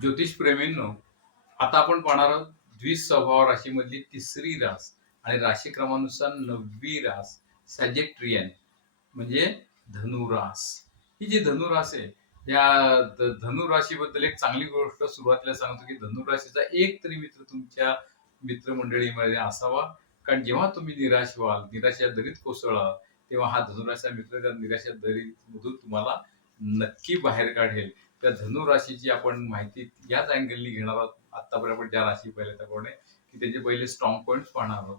ज्योतिष प्रेमींनो आता आपण पाहणार आहोत द्विस्वभाव राशीमधली तिसरी रास आणि राशी क्रमानुसार नववी रास सॅजेट्रियन म्हणजे धनुरास. ही जी धनुरास आहे या धनुराशीबद्दल एक चांगली गोष्ट सुरुवातीला सांगतो की धनुराशीचा एक तरी मित्र तुमच्या मित्रमंडळीमध्ये असावा. कारण जेव्हा तुम्ही निराश व्हाल निराशा दरीत कोसळाल तेव्हा हा धनुराशा मित्र त्या निराशा दरीत मधून तुम्हाला नक्की बाहेर काढेल. त्या धनु राशीची आपण माहिती याच अँगलनी घेणार आहोत. आतापर्यंत आपण ज्या राशी पाहिल्या त्याप्रमाणे की त्याचे पहिले स्ट्रॉंग पॉईंट पाहणार आहोत.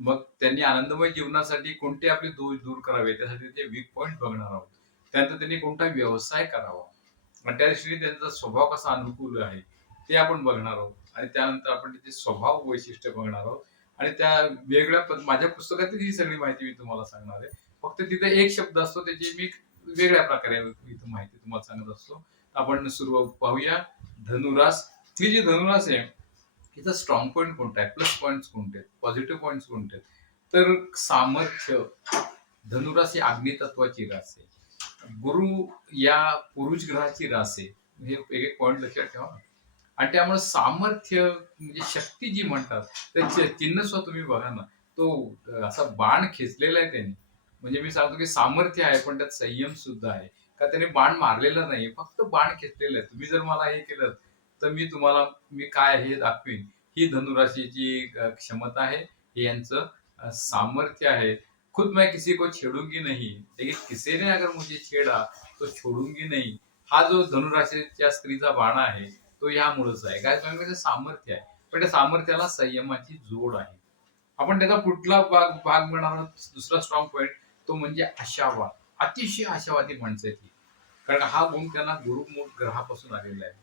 मग त्यांनी आनंदमय जीवनासाठी कोणते आपले दोष दूर करावे? त्यासाठी ते वीक पॉईंट बघणार आहोत. त्यानंतर त्यांनी कोणता व्यवसाय करावा? आणि त्या दृष्टीने त्यांचा स्वभाव कसा अनुकूल आहे ते आपण बघणार आहोत. आणि त्यानंतर आपण त्याचे स्वभाव वैशिष्ट्य बघणार आहोत. आणि त्या वेगळ्या माझ्या पुस्तकातील ही सगळी माहिती मी तुम्हाला सांगणार आहे. फक्त तिथे एक शब्द असतो त्याची मी वेगळ्या प्रकारे माहिती तुम्हाला सांगत असतो. आपण सुरू पाहूया. धनुरास ही जी धनुरास आहे तिचा स्ट्रॉंग पॉईंट कोणता आहे? प्लस पॉईंट कोणते आहेत? पॉझिटिव्ह पॉईंट कोणते आहेत? तर सामर्थ्य धनुरास ही अग्नितत्वाची रास आहे. गुरु या पुरुष ग्रहाची रास आहे. हे एक एक पॉईंट लक्षात ठेवा आणि त्यामुळे सामर्थ्य म्हणजे शक्ती जी म्हणतात त्याचे चिन्ह सुद्धा तुम्ही बघा ना. तो असा बाण खेचलेला आहे त्यांनी. म्हणजे मी सांगतो की सामर्थ्य आहे पण त्यात संयम सुद्धा आहे. का त्याने बाण मारलेला नाही फक्त बाण खेचलेला आहे तुम्ही जर मला हे केलं तर मी तुम्हाला मी काय हे दाखवीन? ही धनुराशीची क्षमता आहे. हे यांचं सामर्थ्य आहे. खुद मैं किसी को छेडूंगी नहीं. लेकिन किसी ने अगर मुझे छेडा तो छोडूंगी नाही. हा जो धनुराशीच्या स्त्रीचा बाण आहे तो यामुळेच आहे. काय सामर्थ्य आहे. पण त्या सामर्थ्याला संयमाची जोड आहे. आपण त्याचा कुठला भाग भाग म्हणणार दुसरा स्ट्रॉंग पॉईंट तो म्हणजे आशावाद. अतिशय आशावादी माणसं ती कारण हा गुण त्यांना गुरु ग्रहापासून आलेला आहे.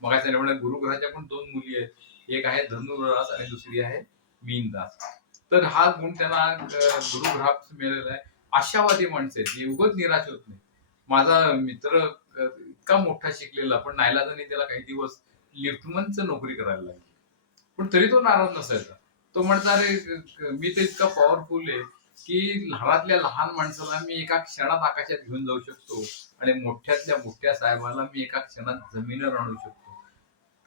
मग त्यामुळे गुरुग्रहाच्या पण दोन मुली आहेत. एक आहे धनुरास आणि दुसरी आहे मीनदास. तर हा गुण त्यांना गुरुग्रहापासून मिळालेला आहे. आशावादी माणसं आहेत. ही उगत निराश होत नाही माझा मित्र इतका मोठा शिकलेला पण नाईलाजाने त्याला काही दिवस लिफ्टमनच नोकरी करायला लागली. पण तरी तो नाराज नसायचा. तो म्हणता अरे मी तर इतका पॉवरफुल आहे. की लहानातल्या लहान माणसाला मी एका क्षणात आकाशात घेऊन जाऊ शकतो आणि मोठ्यातल्या मोठ्या साहेबाला मी एका क्षणात जमिनीवर आणू शकतो.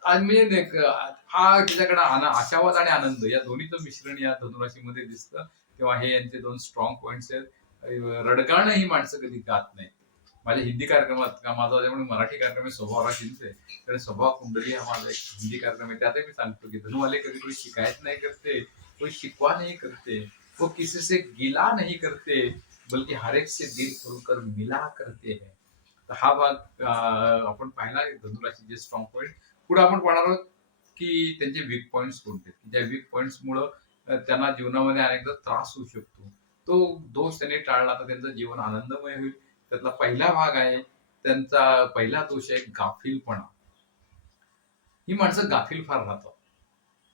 आणि म्हणजे हा त्याच्याकडे आशावाद आणि आनंद या दोन्हीचं मिश्रण या धनुराशीमध्ये दिसतं. तेव्हा हे यांचे दोन स्ट्रॉंग पॉइंट्स आहेत. रडगाणं ही माणसं कधी गात नाही माझ्या हिंदी कार्यक्रमात का माझा त्यामुळे मराठी कार्यक्रम स्वभाव राशींचे तर स्वभाव कुंडली हा माझा एक हिंदी कार्यक्रम आहे. त्यातही मी सांगतो की धनुवाले कधी कोणी शिकायत नाही करते कोई शिकवा नाही करते. वो किसी से गिला नहीं करते बल्कि हर एक से दिल खोलकर मिला करते हैं। तर हा भाग आपण पाहिला आहे धनुराशीचे स्ट्रॉंग पॉईंट पुढे आपण पाहणार आहोत की त्यांचे वीक पॉइंट्स कोणते आहेत. ज्या वीक पॉइंट्स मुळे त्यांना जीवनामध्ये अनेकदा त्रास होऊ शकतो. तो दोष त्यांनी टाळला तर त्यांचं जीवन आनंदमय होईल. त्यातला पहिला भाग आहे त्यांचा पहिला दोष आहे गाफीलपणा. ही माणसं गाफील फार राहतात.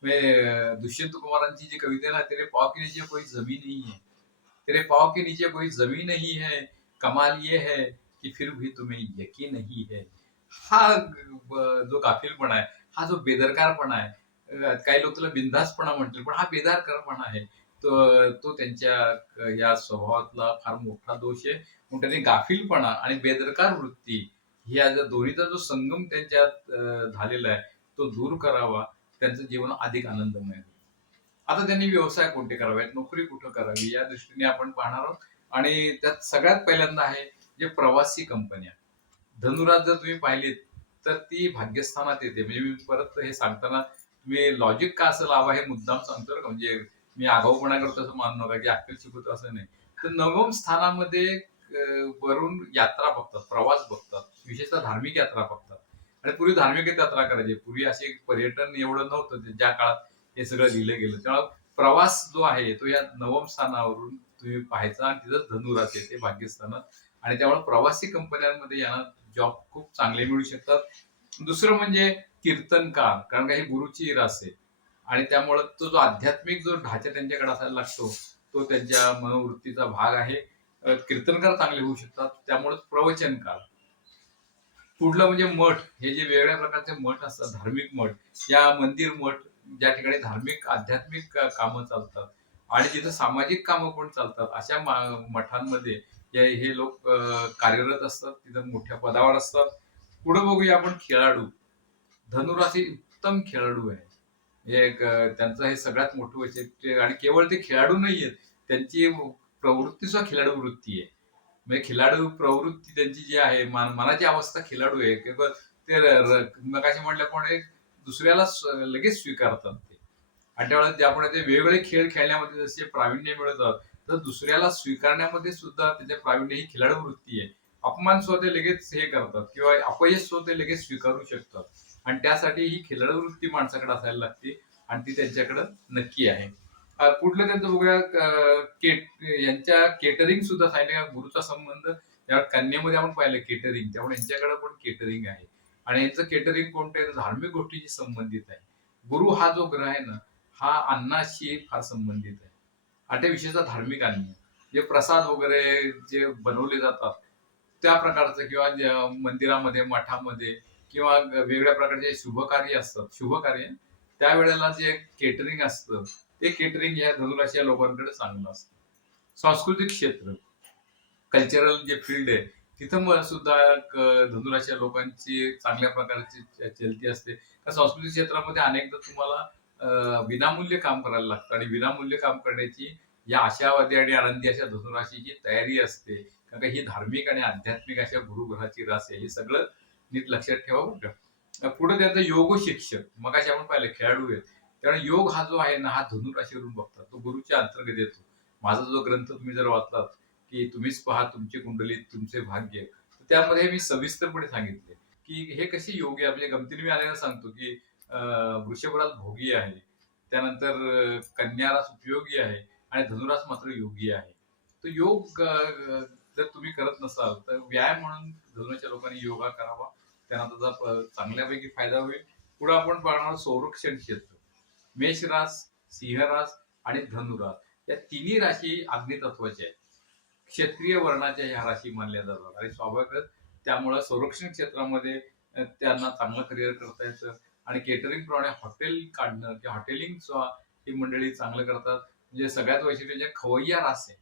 दुष्यंत कुमारांची जी कविता ना तेरे पाव के नीचे कोई जमीन नहीं है। तेरे पाव के नीचे कोई जमीन नहीं है। कमाल ये है कि फिर भी तुम्हें यकीन नहीं है। हा जो गाफीलपणा आहे हा जो बेदरकारपणा आहे काही लोक त्याला बिंदासपणा म्हणतील पण हा बेदारकारपणा आहे. तो तो त्यांच्या या स्वभावातला फार मोठा दोष आहे. म्हणून त्यांनी गाफीलपणा आणि बेदरकार वृत्ती ह्या दोन्हीचा जो संगम त्यांच्यात झालेला आहे तो दूर करावा. त्यांचं जीवन अधिक आनंदमय होईल. आता त्यांनी व्यवसाय कोणते करावेत? नोकरी कुठं करावी? या दृष्टीने आपण पाहणार आहोत. आणि त्यात सगळ्यात पहिल्यांदा आहे जे प्रवासी कंपन्या धनुराज जर तुम्ही पाहिलीत तर ती भाग्यस्थानात येते. म्हणजे मी परत हे सांगताना तुम्ही लॉजिक का असं लावा हे मुद्दाम सांगतो का. म्हणजे मी आगाऊपणा करतो असं मानू नका की अक्कल शिकवतो असं नाही. तर नवम स्थानामध्ये वरून यात्रा बघतात प्रवास बघतात. विशेषतः धार्मिक यात्रा बघतात. आणि पूर्वी धार्मिक यात्रा करायची. पूर्वी असे पर्यटन एवढं नव्हतं ज्या काळात हे सगळं लिहिलं गेलं. त्यामुळे प्रवास जो आहे तो या नवम स्थानावरून तुम्ही पाहायचा आणि तिथं धनुरात येते भाग्यस्थान आणि त्यामुळे प्रवासी कंपन्यांमध्ये यांना जॉब खूप चांगले मिळू शकतात. दुसरं म्हणजे कीर्तनकार कारण काही गुरुची इरा असते आणि त्यामुळे तो जो आध्यात्मिक जो ढाचा त्यांच्याकडे असायला लागतो तो त्यांच्या मनोवृत्तीचा भाग आहे. कीर्तनकार चांगले होऊ शकतात. त्यामुळे प्रवचनकार. पुढलं म्हणजे मठ हे जे वेगळ्या प्रकारचे मठ असतात धार्मिक मठ या मंदिर मठ ज्या ठिकाणी धार्मिक आध्यात्मिक कामं चालतात आणि जिथं सामाजिक कामं पण चालतात अशा मा- मठांमध्ये हे हे लोक कार्यरत असतात तिथं मोठ्या पदावर असतात. पुढे बघूया आपण खेळाडू. धनुराशी उत्तम खेळाडू आहे. हे एक, त्यांचं हे सगळ्यात मोठं वैशिष्ट्य आणि केवळ ते खेळाडू नाही आहेत त्यांची प्रवृत्ती सुद्धा खेळाडू वृत्ती आहे. म्हणजे खेळाडू प्रवृत्ती त्यांची जी आहे मनाची अवस्था खेळाडू आहे किंवा ते मगाशी म्हटलं पण एक दुसऱ्याला लगेच स्वीकारतात ते. आणि त्यावेळेस ज्यामुळे ते वेगवेगळे खेळ खेळण्यामध्ये जसे प्रावीण्य मिळतात तर दुसऱ्याला स्वीकारण्यामध्ये सुद्धा त्याचे प्रावीण्य ही खिलाडू वृत्ती आहे. अपमान स्वतः ते लगेच हे करतात किंवा अपयश स्वतः ते लगेच स्वीकारू शकतात. आणि त्यासाठी ही खेळाडू वृत्ती माणसाकडे असायला लागते आणि ती त्यांच्याकडे नक्की आहे. कुठलं त्यांचं बघूया केट यांच्या केटरिंग सुद्धा सांगितलं गुरुचा संबंध या कन्यामध्ये आपण पाहिलं केटरिंग त्यामुळे यांच्याकडे पण केटरिंग आहे. आणि यांचं केटरिंग कोणतं आहे? धार्मिक गोष्टीशी संबंधित आहे. गुरु हा जो ग्रह आहे ना हा अन्नाशी फार संबंधित आहे. आणि विशेषतः धार्मिक अन्न जे प्रसाद वगैरे जे बनवले जातात त्या प्रकारचं किंवा मंदिरामध्ये मठामध्ये किंवा वेगवेगळ्या प्रकारचे शुभ कार्य असतात शुभ कार्य त्यावेळेला जे केटरिंग असतं ते केटरिंग या धनुराशी लोकांकडे चांगलं असतं. सांस्कृतिक क्षेत्र कल्चरल जे फील्ड आहे तिथं मग सुद्धा धनुराशा लोकांची चांगल्या प्रकारची चलती असते. सांस्कृतिक क्षेत्रामध्ये अनेकदा तुम्हाला विनामूल्य काम करायला लागतं आणि विनामूल्य काम करण्याची या आशावादी आणि आनंदी अशा धनुराशीची तयारी असते. कारण का ही धार्मिक आणि आध्यात्मिक अशा गुरुग्रहाची रास आहे हे सगळं नीट लक्षात ठेवा बरं का पुढे त्यांचा योग शिक्षक मग आपण पाहिलं खेळाडू आहेत. त्यामुळे योग हा जो आहे ना हा धनुराशीवरून बघतात. तो गुरुच्या अंतर्गत येतो. माझा जो ग्रंथ तुम्ही जर वाचलात की तुम्हीच पहा तुमची कुंडली तुमचे भाग्य त्यामध्ये मी सविस्तरपणे सांगितले की हे कसे योगी म्हणजे गमतीने मी आलेला सांगतो की वृषभरास भोगी आहे. त्यानंतर कन्यारास उपयोगी आहे आणि धनुरास मात्र योगी आहे. तो योग जर तुम्ही करत नसाल तर व्यायाम म्हणून धनुराच्या लोकांनी योगा करावा. त्यांना त्याचा चांगल्यापैकी फायदा होईल. पुढे आपण पाहणार संरक्षण क्षेत्र. मेषरास सिंह रास आणि धनुरास या तिन्ही राशी अग्नितत्वाच्या आहेत. क्षेत्रीय वर्णाच्या ह्या राशी मानल्या जातात. आणि स्वाभाविकच त्यामुळं संरक्षण क्षेत्रामध्ये त्यांना चांगलं करिअर करता येतं. आणि केटरिंग प्रमाणे हॉटेल काढणं किंवा हॉटेलिंग ही मंडळी चांगलं करतात. म्हणजे सगळ्यात वैशिष्ट्य म्हणजे खवय्या रास आहे.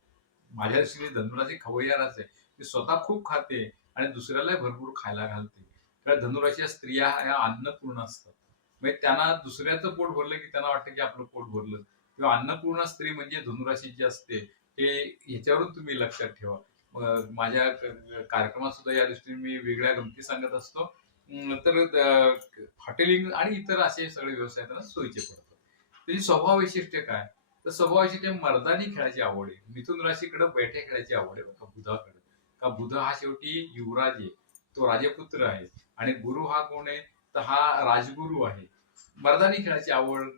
माझ्या दृष्टीने धनुराची खवय्या रास आहे. ती स्वतः खूप खाते आणि दुसऱ्यालाही भरपूर खायला घालते. कारण धनुराशी स्त्रिया ह्या अन्नपूर्ण असतात. म्हणजे त्यांना दुसऱ्याचं पोट भरलं की त्यांना वाटतं की आपलं पोट भरलं. किंवा अन्नपूर्णा स्त्री म्हणजे धनुराशी जी असते हे ह्याच्यावरून तुम्ही लक्षात ठेवा. माझ्या कार्यक्रमात सुद्धा या दृष्टीने मी वेगळ्या गमती सांगत असतो. तर हॉटेलिंग आणि इतर असे सगळे व्यवसाय त्यांना सोयीचे पडतात. त्याची स्वभाव वैशिष्ट्य काय? तर स्वभाव वैशिष्ट्य मर्दानी खेळायची आवड आहे. मिथुन राशीकडे बैठे खेळायची आवड आहे. का बुधाकडे. का बुध हा शेवटी युवराज आहे. तो राजपुत्र आहे. आणि गुरु हा कोण आहे? तर हा राजगुरू आहे. मर्दानी खेळाची आवड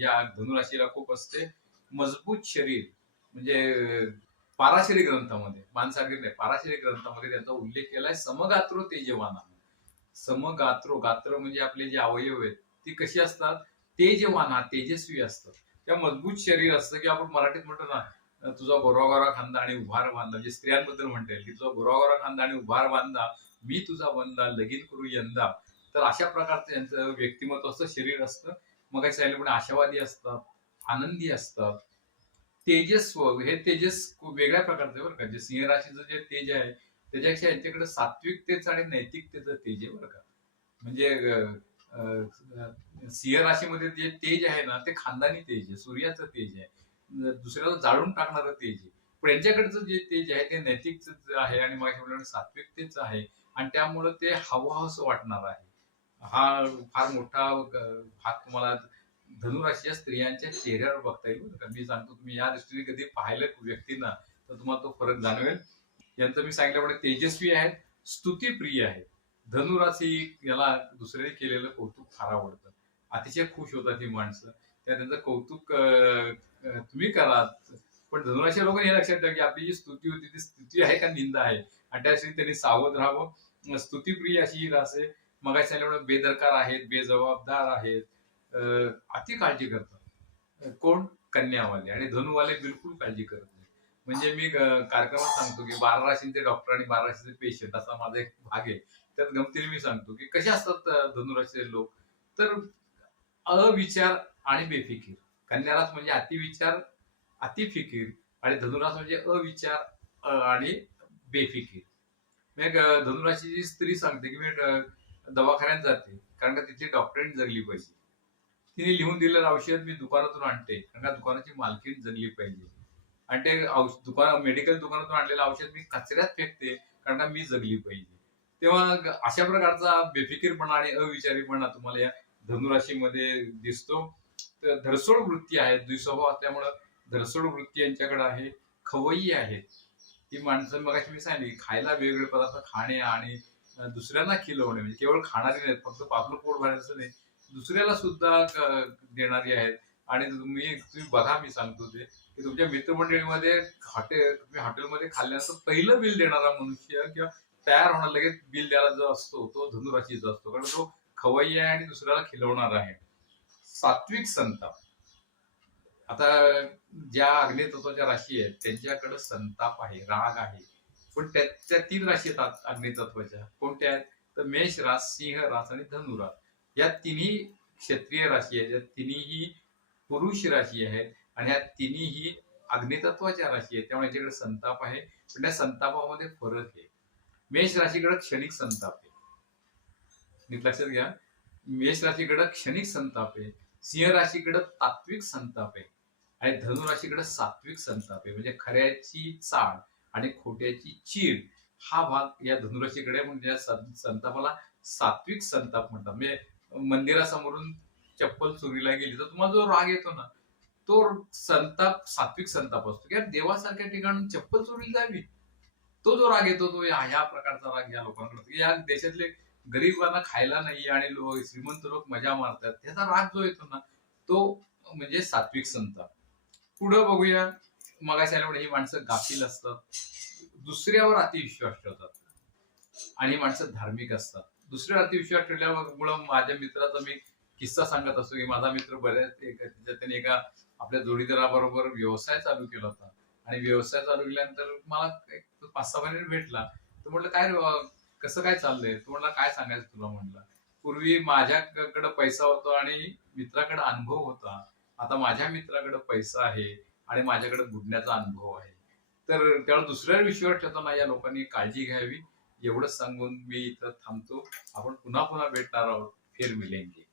या धनुराशीला खूप असते. मजबूत शरीर म्हणजे पाराशरी ग्रंथामध्ये मानसागरी नाही पाराशरी ग्रंथामध्ये त्यांचा उल्लेख केलाय समगात्रो तेजवाना. समगात्रो गात्र म्हणजे आपले जे अवयव आहेत ती कशी असतात? तेजवाना तेजस्वी असतात. त्या मजबूत शरीर असतं की आपण मराठीत म्हणतो ना तुझा गोरागोरा खांदा आणि उभार बांधा म्हणजे स्त्रियांबद्दल म्हणता येईल की तुझा गोरागोरा खांदा आणि उभार बांधा मी तुझा बंदा लगीन करू यंदा. तर अशा प्रकारचं यांचं व्यक्तिमत्व असतं शरीर असतं. मग काही सांगितलं पण आशावादी असतात आनंदी असतात. तेजस्व हे तेजस वेगळ्या प्रकारचं बरं का. जे सिंह राशीचं जे तेज आहे त्याच्यापेक्षा यांच्याकडे सात्विकतेचं आणि नैतिकतेचं तेज आहे बरं का. म्हणजे अं, सिंह राशीमध्ये जे तेज आहे ना ते खानदानी तेज आहे सूर्याचं तेज आहे. दुसऱ्याला जाळून टाकणारं तेज आहे. पण यांच्याकडचं जे तेज आहे ते नैतिकच आहे आणि माझ्या सात्विकतेचं आहे. आणि त्यामुळे ते हवं असं वाटणार आहे. हा फार मोठा भाग तुम्हाला धनुराशीच्या स्त्रियांच्या चेहऱ्यावर बघता येईल बरं का. मी सांगतो तुम्ही या दृष्टीने कधी पाहिलं व्यक्तींना तर तुम्हाला तो फरक जाणवेल. यांचं मी सांगितल्याप्रमाणे तेजस्वी आहेत स्तुतीप्रिय आहेत. धनुराशी याला दुसऱ्याने केलेलं कौतुक फार आवडतं. अतिशय खुश होतात ही माणसं. त्या त्यांचं कौतुक अं, तुम्ही करा पण धनुराशी लोकांनी हे लक्षात ठेवा की आपली जी स्तुती होती ती स्तुती आहे का निंदा आहे? आणि त्यासाठी त्यांनी सावध राहावं. स्तुतीप्रिय अशी ही रास आहे. मग एवढं बेदरकार आहेत बेजबाबदार आहेत अति काळजी करतात. कोण? कन्यावाले. आणि धनुवाले बिलकुल काळजी करत नाही म्हणजे मी कार्यक्रमात सांगतो की बारा राशींचे डॉक्टर आणि बारा राशीचे पेशंट असा माझा एक भाग आहे. त्यात गमतीने मी सांगतो की कसे असतात धनुराशीचे लोक? तर अविचार आणि बेफिकीर. कन्यारास म्हणजे अतिविचार अतिफिकीर आणि धनुरास म्हणजे अविचार आणि बेफिकीर. मी धनुराशीची स्त्री सांगते की मी दवाखान्यात जाते. कारण का तिची डॉक्टरेट जगली पाहिजे. तिने लिहून दिलेलं औषध मी दुकानातून आणते. कारण का दुकानाची मालकीण जगली पाहिजे. आणि ते दुकान मेडिकल दुकानातून आणलेलं औषध मी कचऱ्यात फेकते. कारण का मी जगली पाहिजे. तेव्हा अशा प्रकारचा बेफिकीरपणा आणि अविचारीपणा तुम्हाला या धनुराशीमध्ये दिसतो. तर धरसोड वृत्ती आहे. द्विस्वभाव असल्यामुळं धरसोड वृत्ती यांच्याकडे आहे. खवय्यी आहेत. ही माणसं मग मी सांगितली खायला वेगवेगळे पदार्थ खाणे आणि दुसऱ्यांना खिलवणे म्हणजे केवळ खाणारी नाहीत फक्त आपलं पोट भरायचं नाही. दुसऱ्याला सुद्धा देणारी आहेत. आणि तुम्ही तुम्ही बघा मी सांगतो ते की तुमच्या मित्रमंडळीमध्ये हॉटेल तुम्ही हॉटेलमध्ये खाल्ल्यानंतर पहिलं बिल देणारा मनुष्य किंवा तयार होणार लगेच बिल द्यायला जो असतो तो धनुराशीचा असतो. कारण तो खवय्या आहे आणि दुसऱ्याला खिलवणार आहे. सात्विक संताप. आता ज्या अग्नितत्वाच्या राशी आहेत त्यांच्याकडे संताप आहे राग आहे. पण त्या तीन राशी आहेत अग्नितत्वाच्या कोणत्या आहेत? तर मेष रास सिंह रास आणि धनुरास या तिन्ही क्षत्रिय राशी आहेत. या तिन्ही पुरुष राशी आहेत आणि या तिन्ही अग्नितत्वाच्या राशी आहेत. त्यामुळे याच्याकडे संताप आहे. पण त्या संतापामध्ये फरक आहे. मेष राशीकडे क्षणिक संताप आहे. नीट लक्षात घ्या. मेष राशीकडे क्षणिक संताप आहे. सिंह राशीकडे तात्विक संताप आहे. आणि धनु राशीकडे सात्विक संताप आहे. म्हणजे खऱ्याची चाळ. आणि खोट्याची चीड हा भाग या धनुराशीकडे म्हणजे या संतापाला सात्विक संताप म्हणतात. म्हणजे मंदिरासमोरून चप्पल चोरीला गेली तर तुम्हाला जो राग येतो ना तो संताप सात्विक संताप असतो. की देवासारख्या ठिकाणी चप्पल चोरीला जावी. तो जो राग येतो तो या ह्या प्रकारचा राग या लोकांकडे. या देशातले गरीबांना खायला नाही आणि लोक श्रीमंत लोक मजा मारतात त्याचा राग जो येतो ना तो म्हणजे सात्विक संताप. पुढं बघूया. मगाशी आल्यामुळे ही माणसं गाफील असतात. दुसऱ्यावर अतिविश्वास ठेवतात. आणि ही माणसं धार्मिक असतात. दुसऱ्यावर अतिविश्वास ठेवल्यामुळे माझ्या मित्राचा मी किस्सा सांगत असतो की माझा मित्र बऱ्याच त्याने एका आपल्या जोडीदाराबरोबर व्यवसाय चालू केला होता. आणि व्यवसाय चालू केल्यानंतर मला एक पाच सहा महिने भेटला. तर म्हटलं काय कसं काय चाललंय? तो म्हणला काय सांगायचं तुला? म्हणलं पूर्वी माझ्याकडे पैसा होता आणि मित्राकडे अनुभव होता. आता माझ्या मित्राकडे पैसा आहे. आणि माझ्याकडे बुडण्याचा अनुभव आहे. तर त्याला दुसऱ्या विषयावर ठेवताना या लोकांनी काळजी घ्यावी. एवढंच सांगून मी इथं थांबतो. आपण पुन्हा पुन्हा भेटणार आहोत. फिर मिलेंगे.